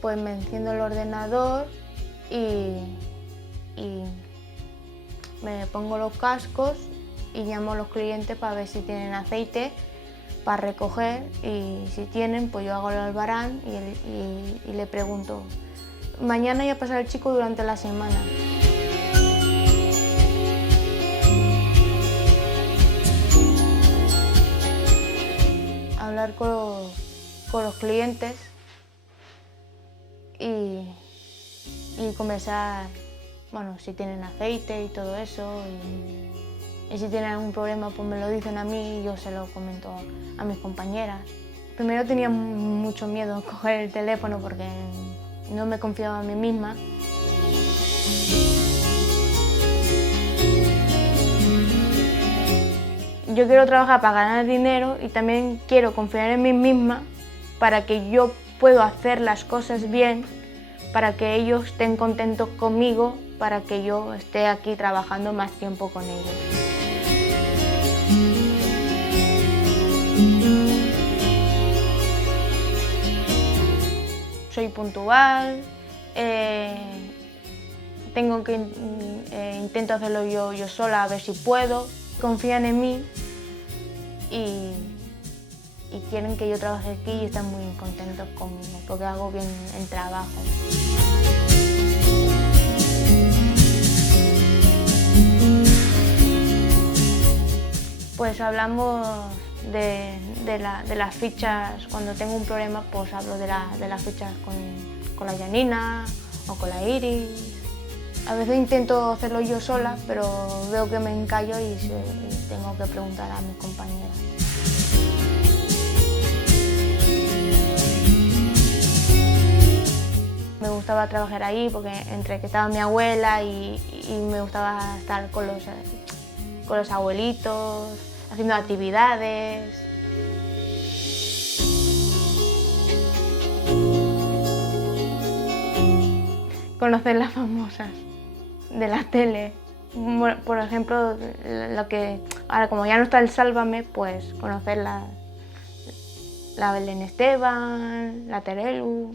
pues me enciendo el ordenador y me pongo los cascos y llamo a los clientes para ver si tienen aceite para recoger, y si tienen, pues yo hago el albarán y le pregunto: mañana ya pasará el chico durante la semana. Hablar con los clientes y conversar, bueno, si tienen aceite y todo eso, y si tienen algún problema pues me lo dicen a mí y yo se lo comento a mis compañeras. Primero tenía mucho miedo a coger el teléfono porque no me confiaba en mí misma. Yo quiero trabajar para ganar dinero y también quiero confiar en mí misma para que yo pueda hacer las cosas bien, para que ellos estén contentos conmigo, para que yo esté aquí trabajando más tiempo con ellos. Soy puntual, intento hacerlo yo sola a ver si puedo. Confían en mí y quieren que yo trabaje aquí y están muy contentos conmigo porque hago bien el trabajo. Pues hablamos de las fichas. Cuando tengo un problema, pues hablo de las fichas con la Janina o con la Iris. A veces intento hacerlo yo sola, pero veo que me encallo y tengo que preguntar a mis compañeras. Me gustaba trabajar ahí porque entre que estaba mi abuela y me gustaba estar con los abuelitos, haciendo actividades. Conocer las famosas de la tele. Por ejemplo, ahora como ya no está el Sálvame, pues conocer la Belén Esteban, la Terelu.